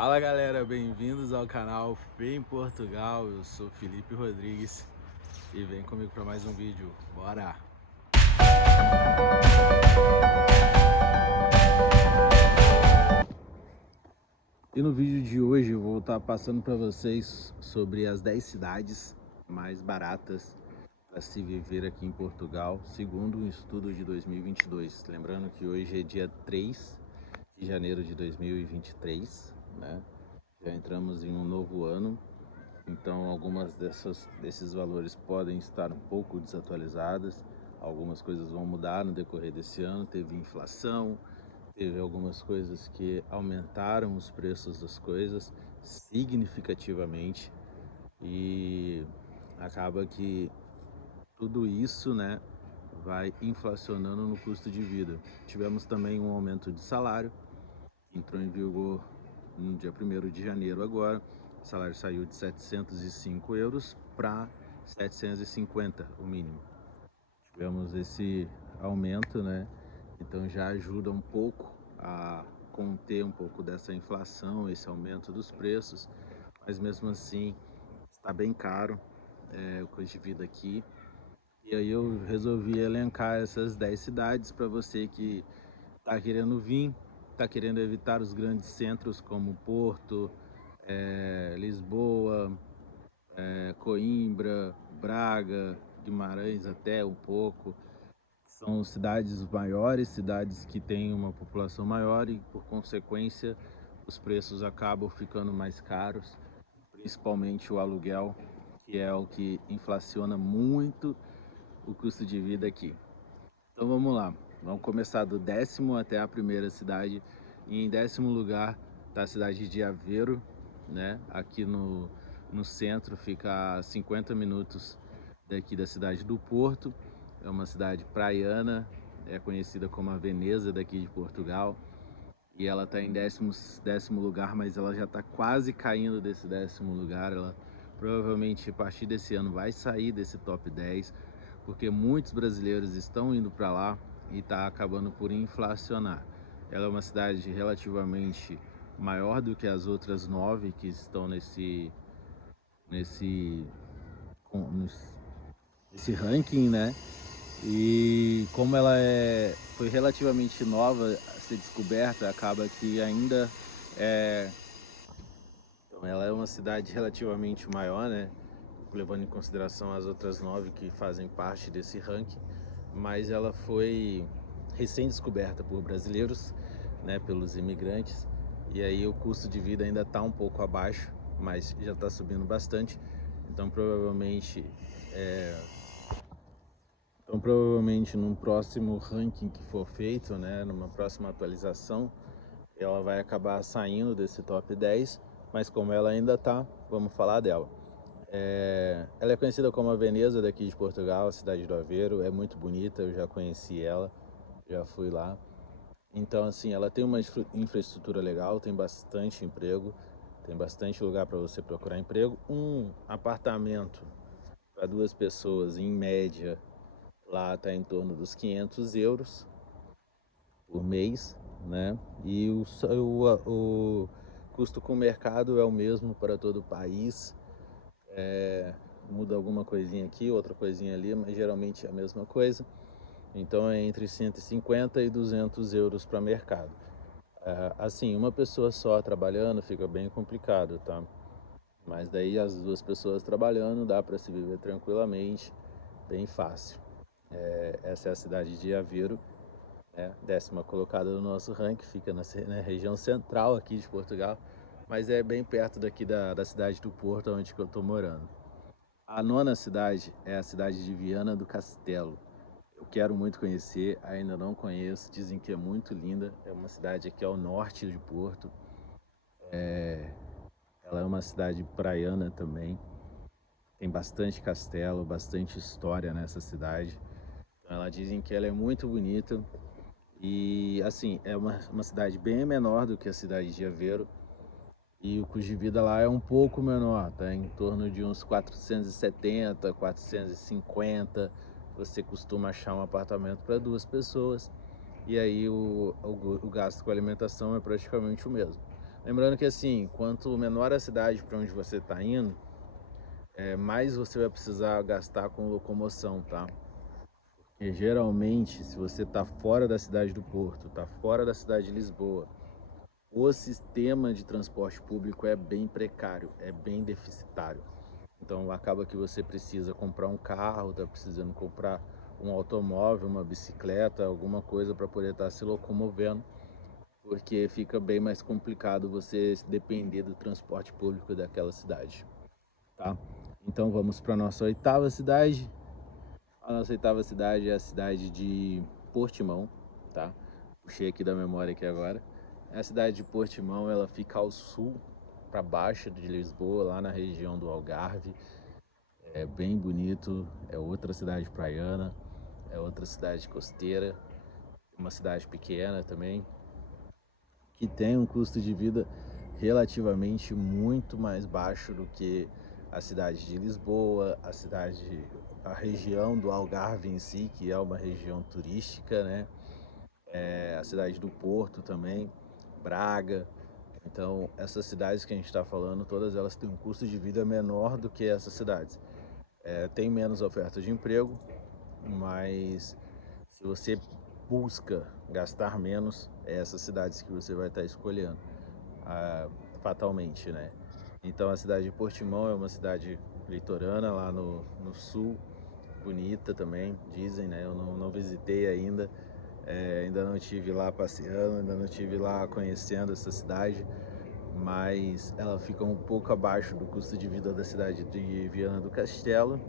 Fala galera, bem-vindos ao canal Fê em Portugal. Eu sou Felipe Rodrigues e vem comigo para mais um vídeo. Bora! E no vídeo de hoje eu vou estar passando para vocês sobre as 10 cidades mais baratas para se viver aqui em Portugal, segundo um estudo de 2022. Lembrando que hoje é dia 3 de janeiro de 2023, né? Já entramos em um novo ano. Então algumas desses valores podem estar um pouco desatualizadas, algumas coisas vão mudar no decorrer desse ano, teve inflação, teve algumas coisas que aumentaram os preços das coisas significativamente e acaba que tudo isso, né, vai inflacionando no custo de vida. Tivemos também um aumento de salário, entrou em vigor no dia 1º de janeiro agora. O salário saiu de 705 euros para 750, o mínimo. Tivemos esse aumento, né? Então já ajuda um pouco a conter um pouco dessa inflação, esse aumento dos preços, mas mesmo assim está bem caro o custo de vida aqui. E aí eu resolvi elencar essas 10 cidades para você que está querendo vir, está querendo evitar os grandes centros como Porto, Lisboa, Coimbra, Braga, Guimarães até um pouco. São cidades maiores, cidades que têm uma população maior e, por consequência, os preços acabam ficando mais caros, principalmente o aluguel, que é o que inflaciona muito o custo de vida aqui. Então vamos lá, vamos começar do 10º até a primeira cidade. E em 10º lugar está a cidade de Aveiro, né? Aqui no centro, fica a 50 minutos daqui da cidade do Porto. É uma cidade praiana, é conhecida como a Veneza daqui de Portugal. E ela está em décimo lugar, mas ela já está quase caindo desse 10º lugar. Ela provavelmente a partir desse ano vai sair desse top 10, porque muitos brasileiros estão indo para lá e está acabando por inflacionar. Ela é uma cidade relativamente maior do que as outras 9 que estão nesse, nesse ranking, né? E como ela foi relativamente nova a ser descoberta, acaba que ainda é... Então ela é uma cidade relativamente maior, né? Levando em consideração as outras 9 que fazem parte desse ranking, mas ela foi recém-descoberta por brasileiros, né, pelos imigrantes, e aí o custo de vida ainda está um pouco abaixo, mas já está subindo bastante, então provavelmente num próximo ranking que for feito, né, numa próxima atualização, ela vai acabar saindo desse top 10, mas como ela ainda está, vamos falar dela. Ela é conhecida como a Veneza daqui de Portugal, a cidade do Aveiro, é muito bonita, eu já conheci ela, já fui lá. Então assim, ela tem uma infraestrutura legal, tem bastante emprego, tem bastante lugar para você procurar emprego. Um apartamento para 2 pessoas, em média, lá está em torno dos 500 euros por mês, né? E o custo com o mercado é o mesmo para todo o país. Muda alguma coisinha aqui, outra coisinha ali, mas geralmente é a mesma coisa. Então é entre 150 e 200 euros para mercado. Assim, uma pessoa só trabalhando fica bem complicado, tá? Mas daí as 2 pessoas trabalhando dá para se viver tranquilamente, bem fácil. Essa é a cidade de Aveiro, né? 10ª colocada no nosso ranking, fica na região central aqui de Portugal, mas é bem perto daqui da cidade do Porto, onde que eu estou morando. A 9ª cidade é a cidade de Viana do Castelo. Eu quero muito conhecer, ainda não conheço, dizem que é muito linda. É uma cidade aqui ao norte de Porto. Ela é uma cidade praiana também. Tem bastante castelo, bastante história nessa cidade. Então, ela dizem que ela é muito bonita. E assim, é uma cidade bem menor do que a cidade de Aveiro. E o custo de vida lá é um pouco menor, tá? Em torno de uns 470, 450. Você costuma achar um apartamento para 2 pessoas. E aí o gasto com alimentação é praticamente o mesmo. Lembrando que assim, quanto menor a cidade para onde você está indo, mais você vai precisar gastar com locomoção, tá? Porque geralmente, se você está fora da cidade do Porto, está fora da cidade de Lisboa, o sistema de transporte público é bem precário, é bem deficitário. Então acaba que você precisa comprar um carro, está precisando comprar um automóvel, uma bicicleta, alguma coisa para poder estar se locomovendo, porque fica bem mais complicado você depender do transporte público daquela cidade, tá? Então vamos para a nossa oitava cidade. A nossa oitava cidade é a cidade de Portimão, tá? Puxei aqui da memória aqui agora. A cidade de Portimão, ela fica ao sul, para baixo de Lisboa, lá na região do Algarve. É bem bonito, é outra cidade praiana, é outra cidade costeira, uma cidade pequena também, que tem um custo de vida relativamente muito mais baixo do que a cidade de Lisboa, a região do Algarve em si, que é uma região turística, né? A cidade do Porto também, Braga. Então, essas cidades que a gente está falando, todas elas têm um custo de vida menor do que essas cidades. Tem menos oferta de emprego, mas se você busca gastar menos, é essas cidades que você vai estar escolhendo, fatalmente, né? Então a cidade de Portimão é uma cidade litorânea lá no sul, bonita também, dizem, né? Eu não visitei ainda, ainda não estive lá passeando, ainda não estive lá conhecendo essa cidade, mas ela fica um pouco abaixo do custo de vida da cidade de Viana do Castelo.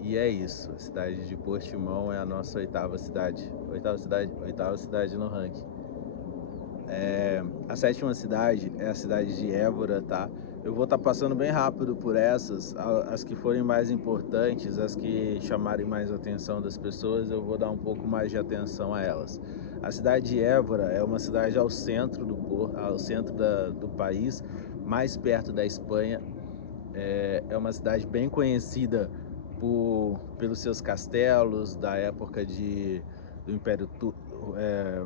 E é isso, a cidade de Portimão é a nossa oitava cidade. Oitava cidade no ranking. A sétima cidade é a cidade de Évora, tá? Eu vou estar passando bem rápido por essas, as que forem mais importantes, as que chamarem mais a atenção das pessoas, eu vou dar um pouco mais de atenção a elas. A cidade de Évora é uma cidade ao centro ao centro do país, mais perto da Espanha. É uma cidade bem conhecida pelos seus castelos da época do Império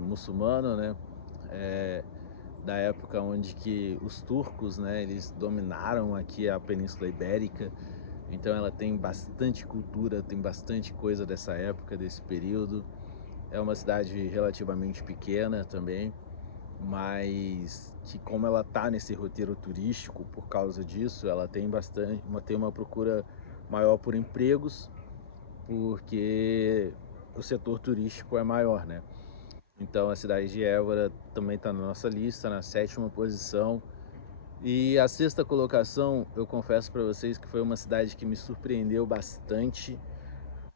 Muçulmano, né? Da época onde que os turcos, né, eles dominaram aqui a Península Ibérica. Então ela tem bastante cultura, tem bastante coisa dessa época, desse período. É uma cidade relativamente pequena também, mas que como ela tá nesse roteiro turístico, por causa disso, ela tem uma procura maior por empregos, porque o setor turístico é maior, né? Então a cidade de Évora também está na nossa lista, na sétima posição. E a sexta colocação, eu confesso para vocês que foi uma cidade que me surpreendeu bastante,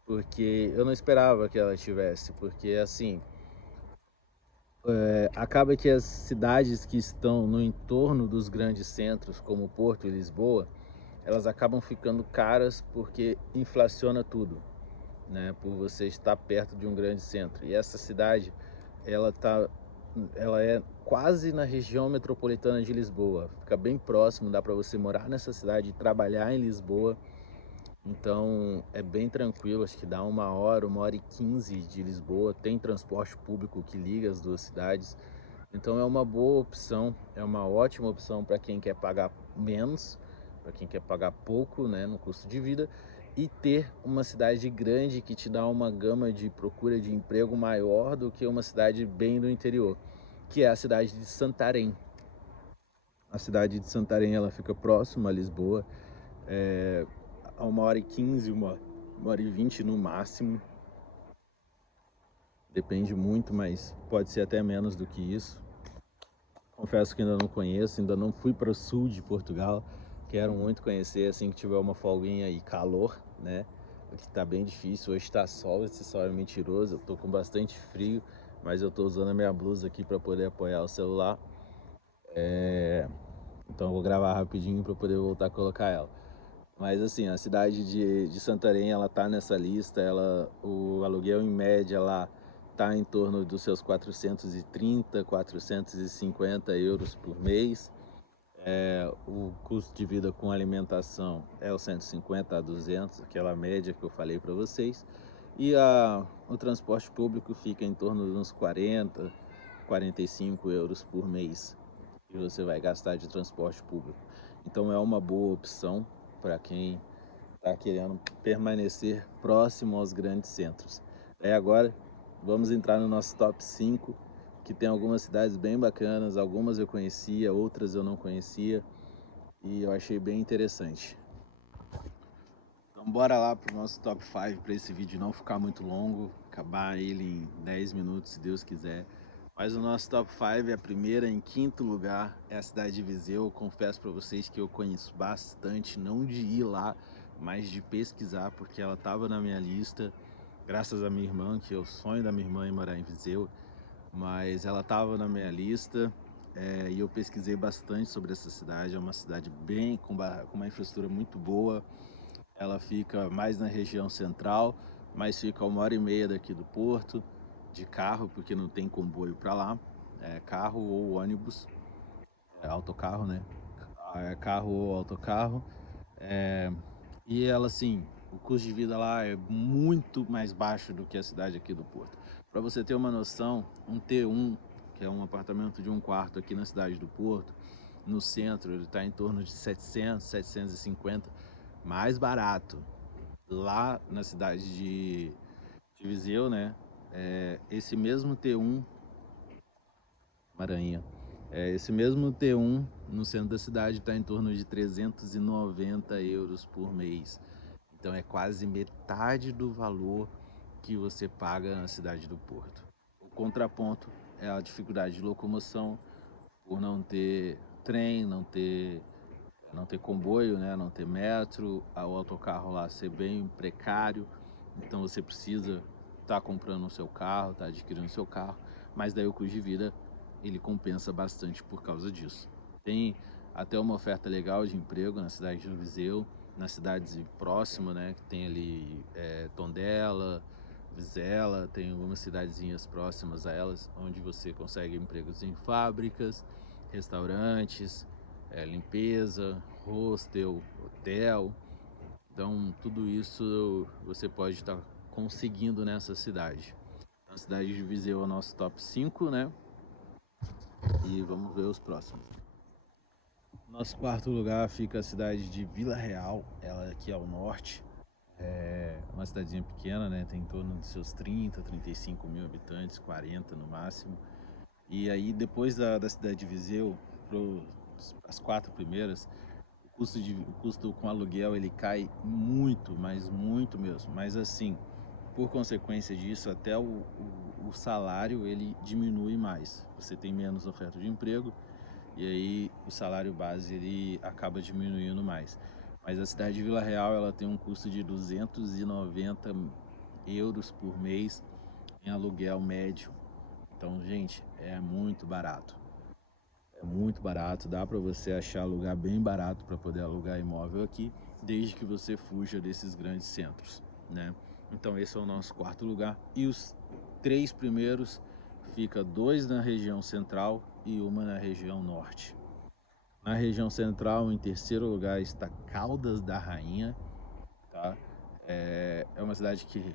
porque eu não esperava que ela tivesse, porque assim, acaba que as cidades que estão no entorno dos grandes centros, como Porto e Lisboa, elas acabam ficando caras porque inflaciona tudo, né? Por você estar perto de um grande centro. E essa cidade, ela tá, ela é quase na região metropolitana de Lisboa. Fica bem próximo, dá para você morar nessa cidade e trabalhar em Lisboa. Então é bem tranquilo, acho que dá 1 hora e 15 de Lisboa. Tem transporte público que liga as duas cidades. Então é uma boa opção, é uma ótima opção para quem quer pagar menos, para quem quer pagar pouco, né, no custo de vida, e ter uma cidade grande que te dá uma gama de procura de emprego maior do que uma cidade bem do interior, que é a cidade de Santarém. A cidade de Santarém, ela fica próxima a Lisboa, a 1 hora e 15, 1 hora e 20 no máximo. Depende muito, mas pode ser até menos do que isso. Confesso que ainda não conheço, ainda não fui para o sul de Portugal. Quero muito conhecer assim que tiver uma folguinha e calor, né? Aqui tá bem difícil, hoje tá sol, esse sol é mentiroso. Eu tô com bastante frio, mas eu tô usando a minha blusa aqui para poder apoiar o celular. Então eu vou gravar rapidinho para poder voltar a colocar ela. Mas assim, a cidade de Santarém, ela tá nessa lista, o aluguel em média lá tá em torno dos seus 430, 450 euros por mês. O custo de vida com alimentação é os 150 a 200, aquela média que eu falei para vocês. E o transporte público fica em torno de uns 40, 45 euros por mês. que você vai gastar de transporte público. Então é uma boa opção para quem está querendo permanecer próximo aos grandes centros. Agora vamos entrar no nosso top 5, que tem algumas cidades bem bacanas, algumas eu conhecia, outras eu não conhecia, e eu achei bem interessante. Então bora lá para o nosso top 5, para esse vídeo não ficar muito longo, acabar ele em 10 minutos, se Deus quiser. Mas o nosso top 5, a primeira em quinto lugar é a cidade de Viseu. Eu confesso para vocês que eu conheço bastante, não de ir lá, mas de pesquisar, porque ela estava na minha lista, graças à minha irmã, que é o sonho da minha irmã em morar em Viseu, mas ela estava na minha lista. E eu pesquisei bastante sobre essa cidade. É uma cidade bem com uma infraestrutura muito boa. Ela fica mais na região central, mas fica a 1h30 daqui do porto, de carro, porque não tem comboio para lá, carro ou ônibus, autocarro, né? Carro ou autocarro. E ela, assim, o custo de vida lá é muito mais baixo do que a cidade aqui do Porto. Para você ter uma noção, um T1, que é um apartamento de um quarto aqui na cidade do Porto, no centro, ele está em torno de 700, 750, mais barato. Lá na cidade de Viseu, né? Esse mesmo T1, Maranhão, esse mesmo T1 no centro da cidade está em torno de 390 euros por mês. Então é quase metade do valor que você paga na cidade do Porto. O contraponto é a dificuldade de locomoção, por não ter trem, não ter comboio, né? Não ter metro, o autocarro lá ser bem precário. Então você precisa estar comprando o seu carro, estar adquirindo o seu carro, mas daí o custo de vida ele compensa bastante por causa disso. Tem até uma oferta legal de emprego na cidade de Viseu, nas cidades próximas, né? Que tem ali Tondela, Vizela, tem algumas cidadezinhas próximas a elas, onde você consegue empregos em fábricas, restaurantes, limpeza, hostel, hotel. Então tudo isso você pode estar conseguindo nessa cidade. A cidade de Viseu é o nosso top 5, né? E vamos ver os próximos. Nosso quarto lugar fica a cidade de Vila Real, ela aqui ao norte. É uma cidadezinha pequena, né? Tem em torno de seus 30, 35 mil habitantes, 40 no máximo. E aí depois da cidade de Viseu, as 4 primeiras, o custo com aluguel ele cai muito, mas muito mesmo. Mas assim, por consequência disso, até o salário ele diminui mais. Você tem menos oferta de emprego e aí o salário base ele acaba diminuindo mais. Mas a cidade de Vila Real ela tem um custo de 290 euros por mês em aluguel médio. Então, gente, é muito barato. É muito barato, dá para você achar lugar bem barato para poder alugar imóvel aqui, desde que você fuja desses grandes centros, né? Então esse é o nosso quarto lugar. E os 3 primeiros, fica 2 na região central e uma na região norte. Na região central, em terceiro lugar, está Caldas da Rainha, tá? É uma cidade que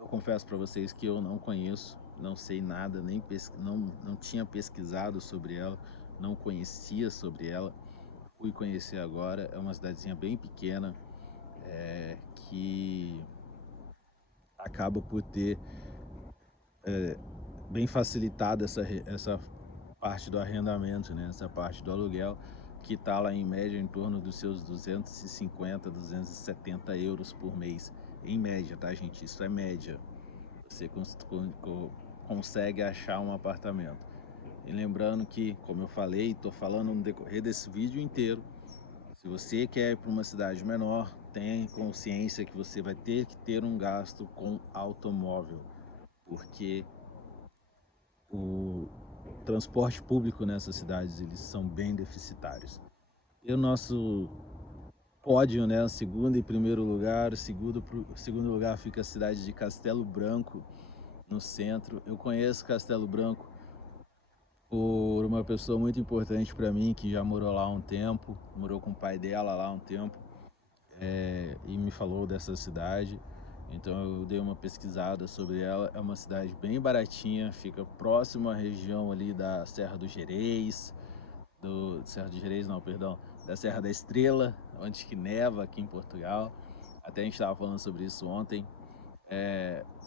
eu confesso para vocês que eu não conheço, não sei nada, não tinha pesquisado sobre ela, não conhecia sobre ela, fui conhecer agora. É uma cidadezinha bem pequena, que acaba por ter bem facilitada essa parte do arrendamento, né? Essa parte do aluguel, que está lá em média em torno dos seus 250, 270 euros por mês, em média, tá, gente? Isso é média. Você consegue achar um apartamento. E lembrando que, como eu falei, estou falando no decorrer desse vídeo inteiro, se você quer ir para uma cidade menor, tenha consciência que você vai ter que ter um gasto com automóvel, porque o transporte público nessas cidades eles são bem deficitários. E o nosso pódio, né, segundo e primeiro lugar, segundo lugar fica a cidade de Castelo Branco, no centro. Eu conheço Castelo Branco por uma pessoa muito importante para mim, que já morou lá há um tempo, morou com o pai dela lá há um tempo, e me falou dessa cidade. Então eu dei uma pesquisada sobre ela. É uma cidade bem baratinha, fica próximo à região ali da Serra do Gerês, Serra de Gerês, não, perdão, da Serra da Estrela, onde que neva aqui em Portugal. Até a gente estava falando sobre isso ontem.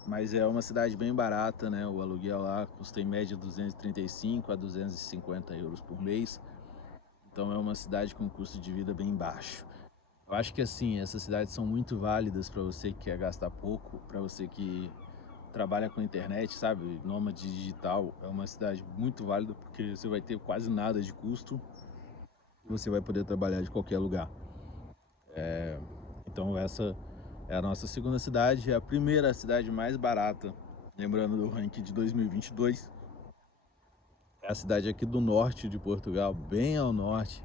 Mas é uma cidade bem barata, né? O aluguel lá custa em média 235 a 250 euros por mês. Então é uma cidade com custo de vida bem baixo. Eu acho que assim, essas cidades são muito válidas para você que quer gastar pouco, para você que trabalha com internet, sabe? Nômade digital. É uma cidade muito válida porque você vai ter quase nada de custo e você vai poder trabalhar de qualquer lugar. Então essa é a nossa segunda cidade, é a primeira cidade mais barata, lembrando do ranking de 2022. É a cidade aqui do norte de Portugal, bem ao norte,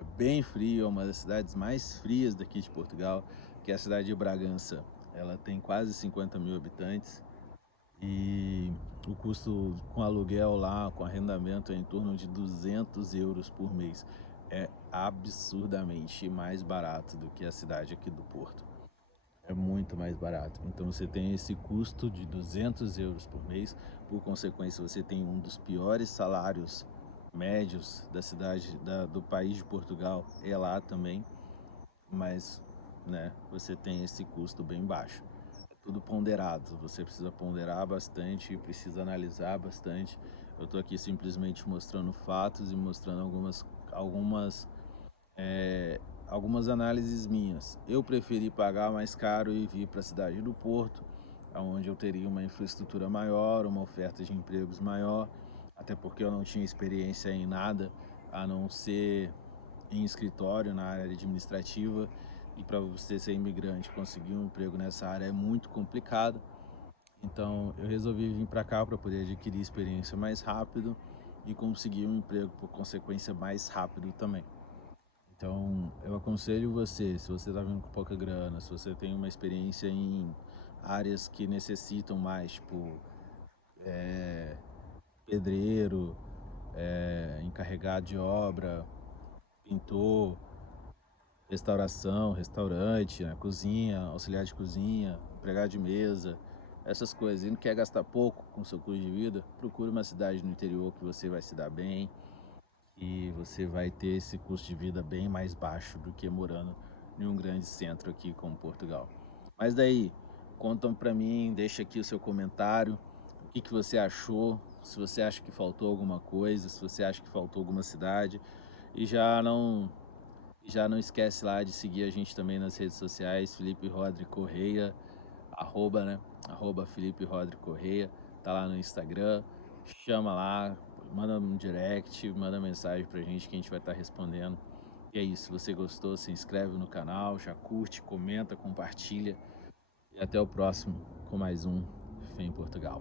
é bem frio, é uma das cidades mais frias daqui de Portugal, que é a cidade de Bragança. Ela tem quase 50 mil habitantes e o custo com aluguel lá, com arrendamento, é em torno de 200 euros por mês. É absurdamente mais barato do que a cidade aqui do Porto. É muito mais barato. Então você tem esse custo de 200 euros por mês, por consequência você tem um dos piores salários médios da cidade, do país de Portugal, é lá também, mas né, você tem esse custo bem baixo. É tudo ponderado, você precisa ponderar bastante, precisa analisar bastante. Eu estou aqui simplesmente mostrando fatos e mostrando algumas análises minhas. Eu preferi pagar mais caro e vir para a cidade do Porto, onde eu teria uma infraestrutura maior, uma oferta de empregos maior, até porque eu não tinha experiência em nada, a não ser em escritório na área administrativa, e para você ser imigrante conseguir um emprego nessa área é muito complicado. Então eu resolvi vir para cá para poder adquirir experiência mais rápido e conseguir um emprego por consequência mais rápido também. Então, eu aconselho você, se você está vindo com pouca grana, se você tem uma experiência em áreas que necessitam mais, tipo pedreiro, encarregado de obra, pintor, restauração, restaurante, né, cozinha, auxiliar de cozinha, empregado de mesa, essas coisas. E não quer gastar pouco com seu custo de vida, procure uma cidade no interior que você vai se dar bem, e você vai ter esse custo de vida bem mais baixo do que morando em um grande centro aqui como Portugal. Mas daí, contam para mim, deixa aqui o seu comentário, o que você achou, se você acha que faltou alguma coisa, se você acha que faltou alguma cidade, e já não esquece lá de seguir a gente também nas redes sociais, Felipe Rodri Correia, arroba, né? Arroba Felipe Rodri Correia, tá lá no Instagram, chama lá, manda um direct, manda mensagem pra gente que a gente vai estar respondendo. E é isso, se você gostou, se inscreve no canal, já curte, comenta, compartilha. E até o próximo com mais um Fé em Portugal.